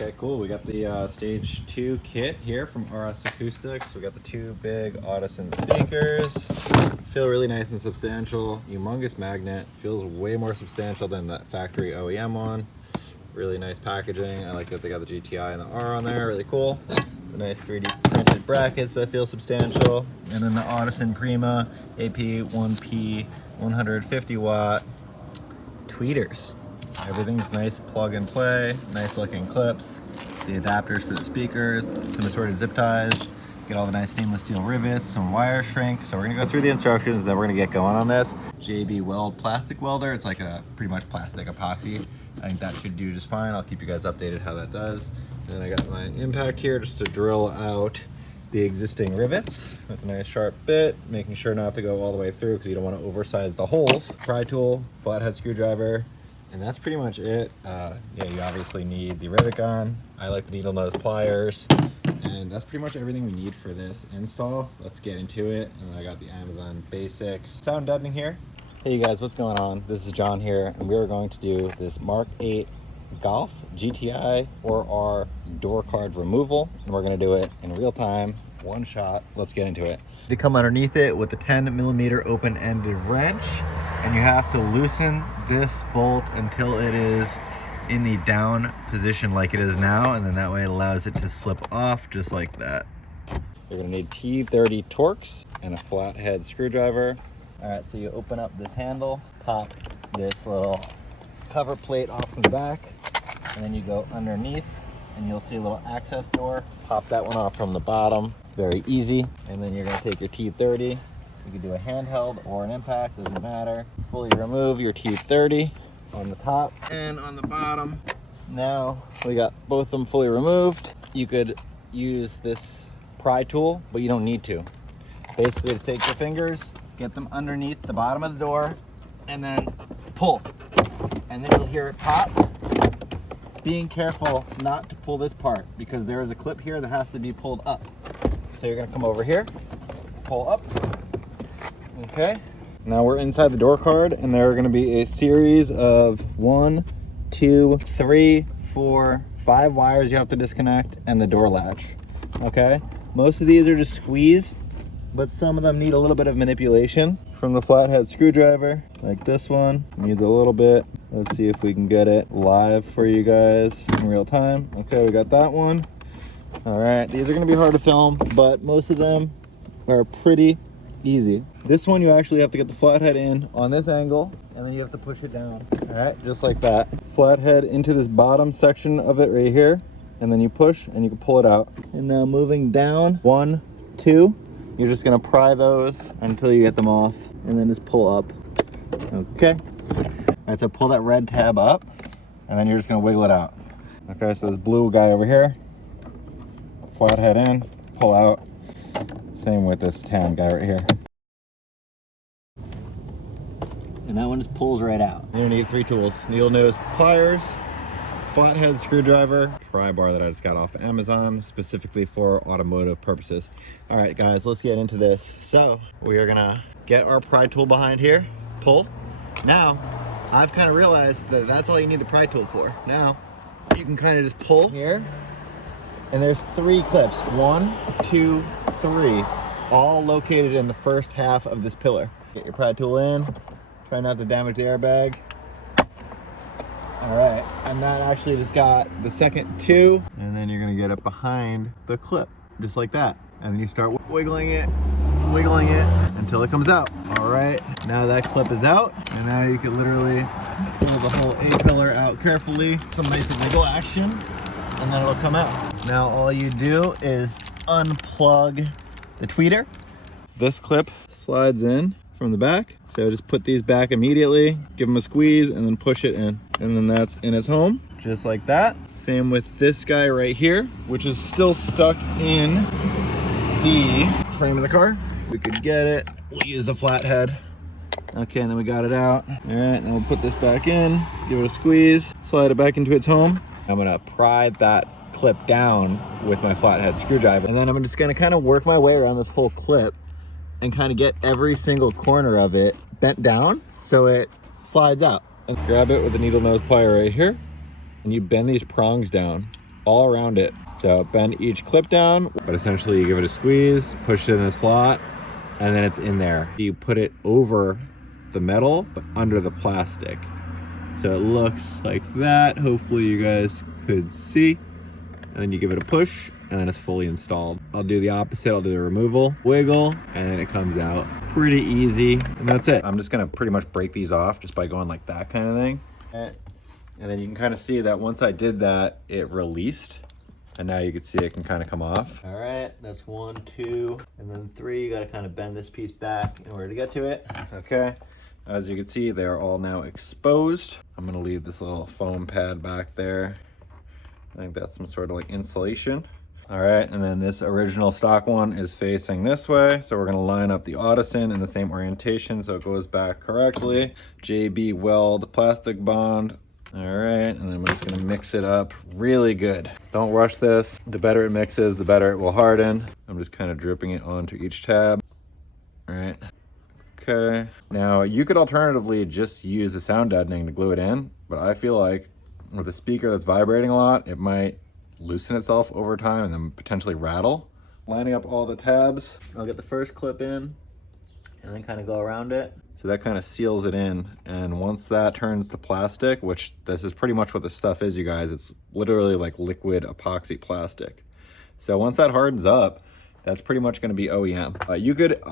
Okay, cool. We got the stage 2 kit here from RS Acoustics. We got the 2 big Audison speakers. Feel really nice and substantial. Humongous magnet. Feels way more substantial than that factory OEM one. Really nice packaging. I like that they got the GTI and the R on there. Really cool. The nice 3D printed brackets that feel substantial. And then the Audison Prima AP1P 150 watt tweeters. Everything's nice plug and play, nice looking clips, the adapters for the speakers, some assorted zip ties, get all the nice stainless steel rivets, some wire shrink. So we're gonna go through the instructions, then we're gonna get going on this. JB Weld plastic welder, it's like a pretty much plastic epoxy. I think that should do just fine. I'll keep you guys updated how that does. And then I got my impact here just to drill out the existing rivets with a nice sharp bit, making sure not to go all the way through because you don't want to oversize the holes. Pry tool, flathead screwdriver, and that's pretty much it. Yeah, you obviously need the rivet gun. I like the needle nose pliers, and that's pretty much everything we need for this install. Let's get into it. And I got the Amazon Basics sound deadening here. Hey you guys, what's going on? This is John here, and we are going to do this MK8 Golf GTI or R door card removal, and we're going to do it in real time, one shot. Let's get into it. You come underneath it with a 10mm open-ended wrench, and you have to loosen this bolt until it is in the down position like it is now, and then that way it allows it to slip off just like that. You're going to need T30 Torx and a flathead screwdriver. All right, so you open up this handle, pop this little cover plate off from the back, and then you go underneath and you'll see a little access door. Pop that one off from the bottom, very easy. And then you're gonna take your T30. You can do a handheld or an impact, doesn't matter. Fully remove your T30 on the top and on the bottom. Now we got both of them fully removed. You could use this pry tool, but you don't need to. Basically just take your fingers, get them underneath the bottom of the door, and then pull. And then you'll hear it pop. Being careful not to pull this part because there is a clip here that has to be pulled up. So you're gonna come over here, pull up. Okay. Now we're inside the door card, and there are gonna be a series of 1, 2, 3, 4, 5 wires you have to disconnect, and the door latch. Okay. Most of these are just squeeze, but some of them need a little bit of manipulation. From the flathead screwdriver, like this one, needs a little bit. Let's see if we can get it live for you guys in real time. Okay, we got that one. All right, these are gonna be hard to film, but most of them are pretty easy. This one, you actually have to get the flathead in on this angle, and then you have to push it down. All right, just like that. Flathead into this bottom section of it right here, and then you push and you can pull it out. And now moving down, 1, 2, you're just gonna pry those until you get them off, and then just pull up. Okay. All right, so pull that red tab up, and then you're just gonna wiggle it out. Okay, so this blue guy over here, flathead in, pull out. Same with this tan guy right here. And that one just pulls right out. You're gonna need 3 tools: needle nose pliers, flathead screwdriver, pry bar that I just got off of Amazon specifically for automotive purposes. All right guys, let's get into this. So we are gonna get our pry tool behind here, pull. Now I've kind of realized that that's all you need the pry tool for. Now you can kind of just pull here, and there's 3 clips, 1, 2, 3, all located in the first half of this pillar. Get your pry tool in, try not to damage the airbag. All right, and that actually just got the second 2, and then you're gonna get it behind the clip, just like that. And then you start wiggling it until it comes out. All right, now that clip is out, and now you can literally pull the whole A-pillar out carefully. Some nice wiggle action, and then it'll come out. Now all you do is unplug the tweeter. This clip slides in from the back, so just put these back immediately, give them a squeeze, and then push it in, and then that's in its home, just like that. Same with this guy right here, which is still stuck in the frame of the car. We could get it, we'll use the flathead. Okay, and then we got it out. All right, then we'll put this back in, give it a squeeze, slide it back into its home. I'm gonna pry that clip down with my flathead screwdriver, and then I'm just gonna kind of work my way around this whole clip and kind of get every single corner of it bent down so it slides out. And grab it with a needle nose plier right here, and you bend these prongs down all around it. So bend each clip down, but essentially you give it a squeeze, push it in the slot, and then it's in there. You put it over the metal, but under the plastic. So it looks like that. Hopefully you guys could see. And then you give it a push, and then it's fully installed. I'll do the opposite. I'll do the removal, wiggle, and then it comes out. Pretty easy, and that's it. I'm just gonna pretty much break these off just by going like that kind of thing. And then you can kind of see that once I did that, it released. And now you can see it can kind of come off. All right, that's 1, 2, and then 3. You got to kind of bend this piece back in order to get to it. Okay, as you can see, they're all now exposed. I'm gonna leave this little foam pad back there. I think that's some sort of like insulation. All right, and then this original stock one is facing this way. So we're gonna line up the Audison in the same orientation so it goes back correctly. JB Weld plastic bond. All right, and then I'm just gonna mix it up really good. Don't rush this. The better it mixes, the better it will harden. I'm just kind of dripping it onto each tab. All right, okay. Now you could alternatively just use the sound deadening to glue it in, but I feel like with a speaker that's vibrating a lot, it might loosen itself over time and then potentially rattle. Lining up all the tabs, I'll get the first clip in and then kind of go around it. So that kind of seals it in, and once that turns to plastic, which this is pretty much what this stuff is, you guys, it's literally like liquid epoxy plastic. So once that hardens up, that's pretty much going to be OEM. You could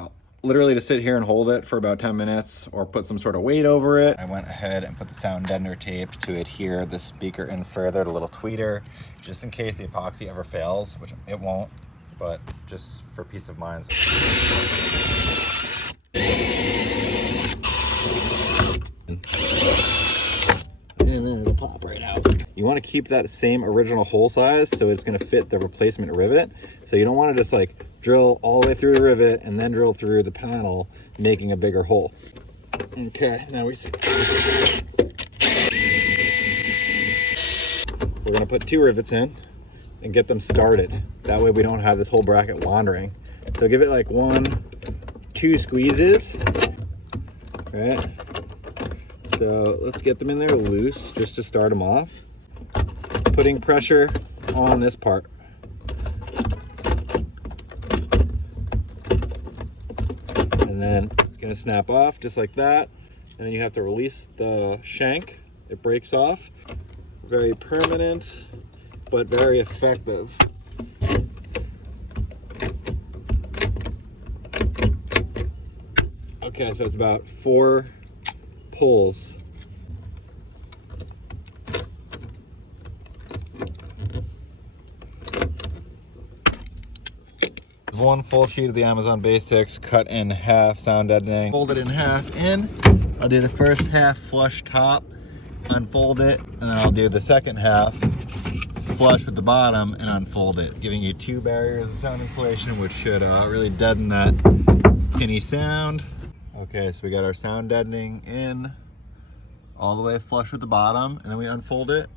literally just sit here and hold it for about 10 minutes or put some sort of weight over it. I went ahead and put the sound deadener tape to adhere the speaker in further, the little tweeter, just in case the epoxy ever fails, which it won't, but just for peace of mind. And then it'll pop right out. You want to keep that same original hole size so it's going to fit the replacement rivet. So you don't want to just like drill all the way through the rivet and then drill through the panel, making a bigger hole. Okay, now we see. We're going to put 2 rivets in and get them started. That way we don't have this whole bracket wandering. So give it like 1, 2 squeezes. All right. So let's get them in there loose just to start them off. Putting pressure on this part. And then it's gonna snap off just like that. And then you have to release the shank. It breaks off. Very permanent, but very effective. Okay, so it's about 4 pulls. One full sheet of the Amazon Basics, cut in half, sound deadening, fold it in half in. I'll do the first half flush top, unfold it, and then I'll do the second half flush with the bottom and unfold it, giving you 2 barriers of sound insulation, which should really deaden that tinny sound. Okay, so we got our sound deadening in all the way flush with the bottom, and then we unfold it,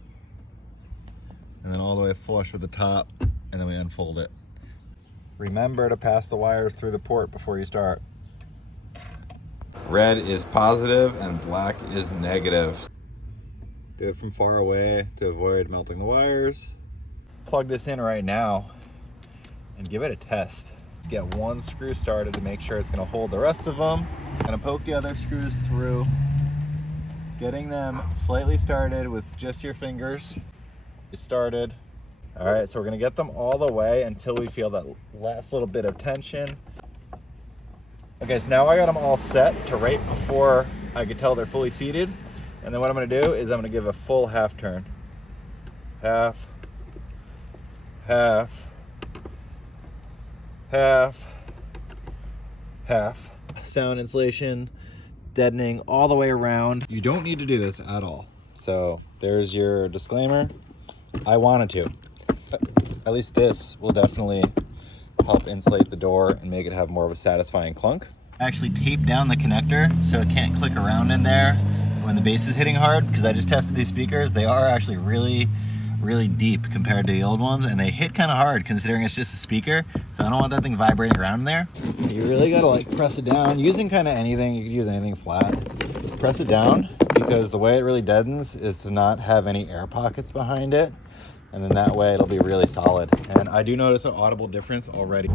and then all the way flush with the top, and then we unfold it. Remember to pass the wires through the port before you start. Red is positive and black is negative. Do it from far away to avoid melting the wires. Plug this in right now and give it a test. Get 1 screw started to make sure it's going to hold the rest of them. I'm going to poke the other screws through, getting them slightly started with just your fingers. Started. All right, so we're going to get them all the way until we feel that last little bit of tension. Okay, so now I got them all set to right before I could tell they're fully seated. And then what I'm going to do is I'm going to give a full half turn. Half, half, half, half. Sound insulation, deadening all the way around. You don't need to do this at all. So there's your disclaimer. I wanted to. At least this will definitely help insulate the door and make it have more of a satisfying clunk. I actually taped down the connector so it can't click around in there when the bass is hitting hard, because I just tested these speakers. They are actually really deep compared to the old ones, and they hit kind of hard considering it's just a speaker, so I don't want that thing vibrating around in there. You really gotta like press it down using kind of anything. You could use anything flat. Press it down, because the way it really deadens is to not have any air pockets behind it. and then that way it'll be really solid. And I do notice an audible difference already.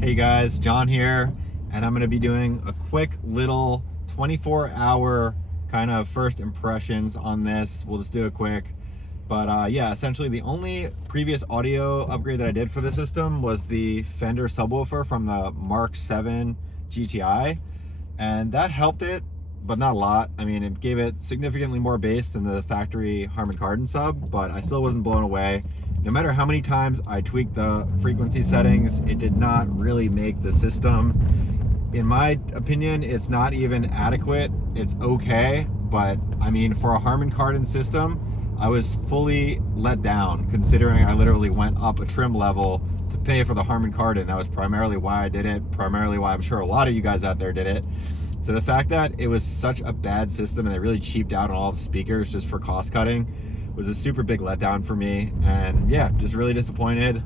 Hey guys, John here, and I'm going to be doing a quick little 24-hour kind of first impressions on this. We'll just do it quick. But yeah, essentially the only previous audio upgrade that I did for the system was the Fender subwoofer from the Mark 7 GTI, and that helped it, but not a lot. I mean, it gave it significantly more bass than the factory Harman Kardon sub, but I still wasn't blown away. No matter how many times I tweaked the frequency settings, it did not really make the system. In my opinion, it's not even adequate. It's okay, but I mean, for a Harman Kardon system, I was fully let down, considering I literally went up a trim level to pay for the Harman Kardon. That was primarily why I did it, primarily why I'm sure a lot of you guys out there did it. So the fact that it was such a bad system and they really cheaped out on all the speakers just for cost cutting was a super big letdown for me. And yeah, just really disappointed.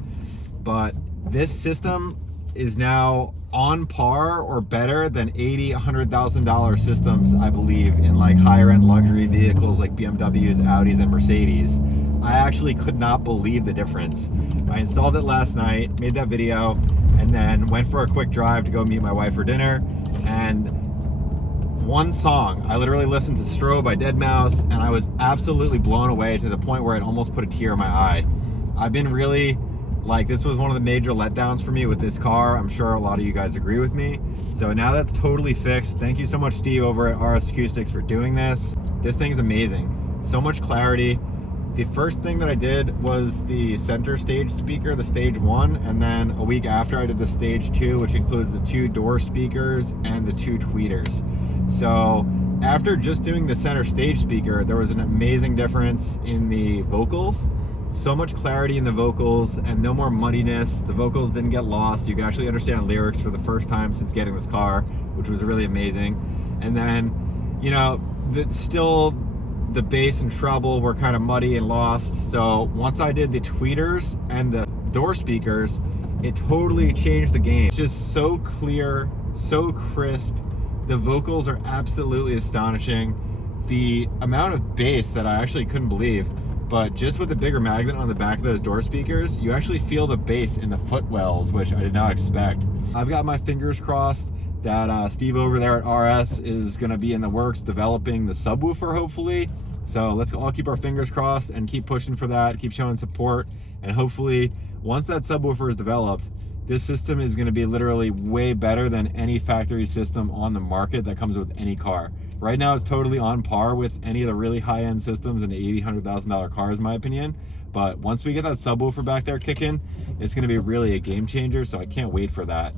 But this system is now on par or better than $80,000, $100,000 systems, I believe, in like higher end luxury vehicles like BMWs, Audis, and Mercedes. I actually could not believe the difference. I installed it last night, made that video, and then went for a quick drive to go meet my wife for dinner. And one song, I literally listened to Strobe by deadmau5, and I was absolutely blown away to the point where it almost put a tear in my eye. I've been really, like, this was one of the major letdowns for me with this car. I'm sure a lot of you guys agree with me. So now that's totally fixed. Thank you so much, Steve, over at RS Acoustics, for doing this. This thing's amazing. So much clarity. The first thing that I did was the center stage speaker, the stage 1, and then a week after I did the stage 2, which includes the 2 door speakers and the 2 tweeters. So after just doing the center stage speaker, there was an amazing difference in the vocals. So much clarity in the vocals and no more muddiness. The vocals didn't get lost. You could actually understand lyrics for the first time since getting this car, which was really amazing. And then, you know, the bass and treble were kind of muddy and lost. So once I did the tweeters and the door speakers, it totally changed the game. It's just so clear, so crisp. The vocals are absolutely astonishing. The amount of bass that I actually couldn't believe, but just with the bigger magnet on the back of those door speakers, you actually feel the bass in the footwells, which I did not expect. I've got my fingers crossed that Steve over there at RS is gonna be in the works developing the subwoofer, hopefully. So let's all keep our fingers crossed and keep pushing for that, keep showing support, and hopefully once that subwoofer is developed, this system is gonna be literally way better than any factory system on the market that comes with any car. Right now it's totally on par with any of the really high-end systems in the $80,000, $100,000 cars, in my opinion. But once we get that subwoofer back there kicking, it's gonna be really a game changer, so I can't wait for that.